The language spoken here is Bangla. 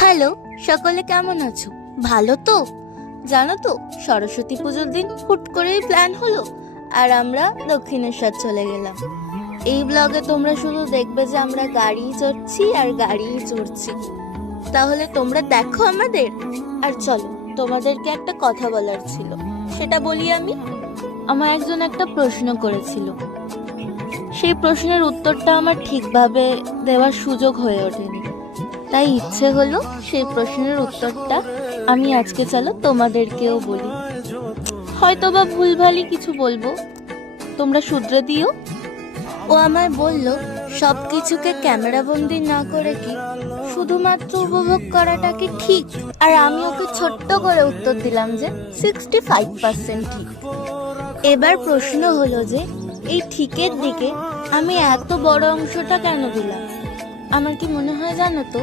হ্যালো, সকলে কেমন আছো? ভালো তো? জানো তো, সরস্বতী পুজোর দিন হুট করেই প্ল্যান হলো আর আমরা দক্ষিণেশ্বর চলে গেলাম। এই ব্লগে তোমরা শুধু দেখবে যে আমরা গাড়িই চড়ছি আর গাড়িই চড়ছি। তাহলে তোমরা দেখো আমাদের, আর চলো, তোমাদেরকে একটা কথা বলার ছিল, সেটা বলি আমি। আমার একজন একটা প্রশ্ন করেছিল, সেই প্রশ্নের উত্তরটা আমার ঠিকভাবে দেওয়ার সুযোগ হয়ে ওঠেনি, তাই ইচ্ছে হলো সেই প্রশ্নের উত্তরটা আমি আজকে চলো তোমাদেরকেও বলি। হয়তো বা ভুলভালই কিছু বলবো, তোমরা শুধরে দিও। ও আমায় বলল, সব কিছুকে ক্যামেরাবন্দি না করে কি শুধুমাত্র উপভোগ করাটা কি ঠিক? আর আমি ওকে ছোট্ট করে উত্তর দিলাম যে 65% ঠিক। এবার প্রশ্ন হলো যে এই ঠিকের দিকে আমি এত বড় অংশটা কেন দিলাম? আমার কি মনে হয় জানো তো,